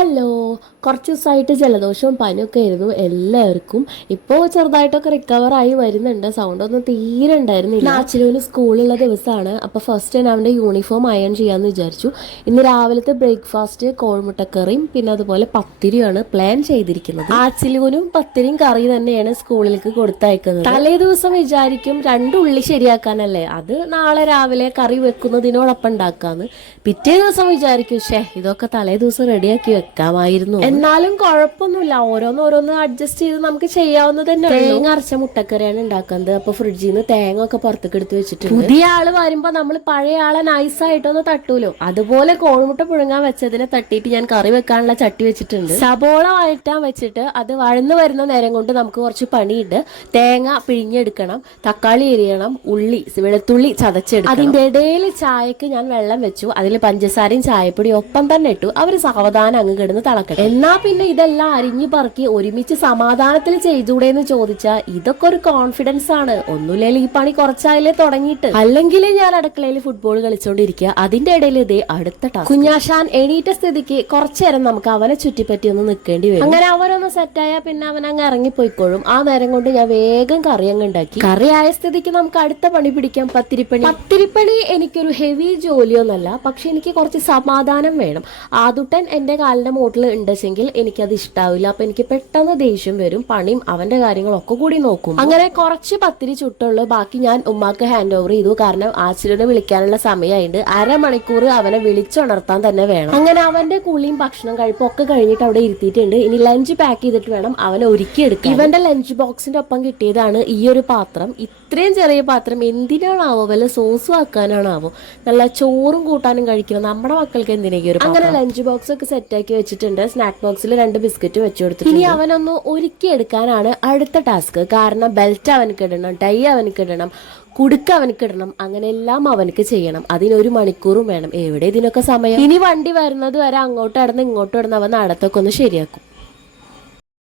Hello, കുറച്ച് ദിവസമായിട്ട് ജലദോഷവും പനിയൊക്കെ ആയിരുന്നു എല്ലാവർക്കും. ഇപ്പോൾ ചെറുതായിട്ടൊക്കെ റിക്കവറായി വരുന്നുണ്ട്. സൗണ്ടൊന്നും തീരെ ഉണ്ടായിരുന്നില്ല. അച്ഛനും സ്കൂളുള്ള ദിവസമാണ്. അപ്പോൾ ഫസ്റ്റ് ഞാൻ അവൻ്റെ യൂണിഫോം അയൺ ചെയ്യാമെന്ന് വിചാരിച്ചു. ഇന്ന് രാവിലത്തെ ബ്രേക്ക്ഫാസ്റ്റ് കോഴിമുട്ടക്കറിയും പിന്നെ അതുപോലെ പത്തിരിയാണ് പ്ലാൻ ചെയ്തിരിക്കുന്നത്. ആച്ചിലൂനും പത്തിരിയും കറി തന്നെയാണ് സ്കൂളിലേക്ക് കൊടുത്തയക്കുന്നത്. തലേ ദിവസം വിചാരിക്കും രണ്ടുള്ളി ശരിയാക്കാനല്ലേ, അത് നാളെ രാവിലെ കറി വെക്കുന്നതിനോടൊപ്പം ഉണ്ടാക്കാന്ന്. പിറ്റേ ദിവസം വിചാരിക്കും ഇതൊക്കെ തലേ ദിവസം റെഡിയാക്കി വെക്കാമായിരുന്നു. എന്നാലും കുഴപ്പമൊന്നുമില്ല, ഓരോന്ന് അഡ്ജസ്റ്റ് ചെയ്ത് നമുക്ക് ചെയ്യാവുന്നത് തന്നെ. തേങ്ങ അരച്ച മുട്ടക്കറിയാണ് ഉണ്ടാക്കുന്നത്. അപ്പൊ ഫ്രിഡ്ജിൽ നിന്ന് തേങ്ങ ഒക്കെ പുറത്തേക്ക് എടുത്ത് വെച്ചിട്ടുണ്ട്. പുതിയ ആള് വരുമ്പോ നമ്മൾ പഴയ ആളെ നൈസായിട്ടൊന്ന് തട്ടൂലോ, അതുപോലെ കോഴിമുട്ട പുഴുങ്ങാൻ വെച്ചതിനെ തട്ടിയിട്ട് ഞാൻ കറി വെക്കാനുള്ള ചട്ടി വെച്ചിട്ടുണ്ട്. സബോള വഴറ്റാൻ വെച്ചിട്ട് അത് വഴന്നു വരുന്ന നേരം കൊണ്ട് നമുക്ക് കുറച്ച് പണിയുണ്ട്. തേങ്ങ പിഴിഞ്ഞെടുക്കണം, തക്കാളി എരിയണം, വെളുത്തുള്ളി ചതച്ചെടുക്കണം. അതിന്റെ ഇടയിൽ ചായക്ക് ഞാൻ വെള്ളം വെച്ചു. അതിൽ പഞ്ചസാരയും ചായപ്പൊടിയും ഒപ്പം തന്നെ ഇട്ടു. അവര് സാവധാനം അങ്ങ് കിടന്ന് തിളക്കട്ടെ. എന്നാ പിന്നെ ഇതെല്ലാം അരിഞ്ഞു പറക്കി ഒരുമിച്ച് സമാധാനത്തിൽ ചെയ്തൂടെന്ന് ചോദിച്ചാൽ ഇതൊക്കെ ഒരു കോൺഫിഡൻസ് ആണ്. ഒന്നുമില്ലെങ്കിൽ ഈ പണി കുറച്ചായാലേ തുടങ്ങിയിട്ട്. അല്ലെങ്കിൽ ഞാൻ അടുക്കളയിൽ ഫുട്ബോൾ കളിച്ചോണ്ടിരിക്കുക, അതിന്റെ ഇടയിൽ ഇതേ അടുത്ത ടാസ്ക്. കുഞ്ഞാശാൻ എണീറ്റ സ്ഥിതിക്ക് കുറച്ചേരം നമുക്ക് അവനെ ചുറ്റിപ്പറ്റി ഒന്ന് നിൽക്കേണ്ടി വരും. അങ്ങനെ അവരൊന്ന് സെറ്റായാൽ പിന്നെ അവൻ അങ്ങ് ഇറങ്ങിപ്പോയിക്കോളും. ആ നേരം കൊണ്ട് ഞാൻ വേഗം കറി അങ്ങ് ഉണ്ടാക്കി. കറിയായ സ്ഥിതിക്ക് നമുക്ക് അടുത്ത പണി പിടിക്കാം, പത്തിരിപ്പണി എനിക്കൊരു ഹെവി ജോലിയൊന്നല്ല, പക്ഷെ എനിക്ക് കുറച്ച് സമാധാനം വേണം. ആദുട്ടൻ എന്റെ കാലിന്റെ മോട്ടിൽ ഉണ്ടെങ്കിൽ എനിക്കത് ഇഷ്ടാവില്ല. അപ്പൊ എനിക്ക് പെട്ടെന്ന് ദേഷ്യം വരും. പണിയും അവന്റെ കാര്യങ്ങളൊക്കെ കൂടി നോക്കും. അങ്ങനെ കുറച്ച് പത്തിരി ചുട്ടുള്ളൂ, ബാക്കി ഞാൻ ഉമ്മാക്ക് ഹാൻഡ് ഓവർ ചെയ്തു. കാരണം ആച്ചിലിനെ വിളിക്കാനുള്ള സമയമായിട്ട് അരമണിക്കൂർ അവനെ വിളിച്ചുണർത്താൻ തന്നെ വേണം. അങ്ങനെ അവന്റെ കുളിയും ഭക്ഷണം കഴിപ്പും ഒക്കെ കഴിഞ്ഞിട്ട് അവിടെ ഇരുത്തിയിട്ടുണ്ട്. ഇനി ലഞ്ച് പാക്ക് ചെയ്തിട്ട് വേണം അവനെ ഒരുക്കിയെടുക്കാൻ. ഇവന്റെ ലഞ്ച് ബോക്സിന്റെ ഒപ്പം കിട്ടിയതാണ് ഈ ഒരു പാത്രം. ഇത്രയും ചെറിയ പാത്രം എന്തിനാണാവോ, വല്ല സോസും ആക്കാനാണാവോ? നല്ല ചോറും കൂട്ടാനും കഴിക്കണം നമ്മുടെ മക്കൾക്ക് എന്തിനേക്കും ഒരു. അങ്ങനെ ലഞ്ച് ബോക്സ് ഒക്കെ സെറ്റ് ആക്കി വെച്ചിട്ടുണ്ട്. സ്നാക്ക് ബോക്സിൽ 2 ബിസ്ക്കറ്റ് വെച്ചു കൊടുത്തു. ഇനി അവനൊന്ന് ഒരുക്കി എടുക്കാനാണ് അടുത്ത ടാസ്ക്. കാരണം ബെൽറ്റ് അവനക്ക് ഇടണം, ടൈ അവനക്ക് ഇടണം, കുടുക്ക അവനക്ക് ഇടണം, അങ്ങനെ എല്ലാം അവനക്ക് ചെയ്യണം. അതിനൊരു മണിക്കൂറും വേണം. എവിടെ ഇതിനൊക്കെ സമയം? ഇനി വണ്ടി വരുന്നത് വരെ അങ്ങോട്ട് ഇടന്ന് ഇങ്ങോട്ട് ഇടന്ന് അവൻ നടത്തൊക്കെ ഒന്ന് ശരിയാക്കും.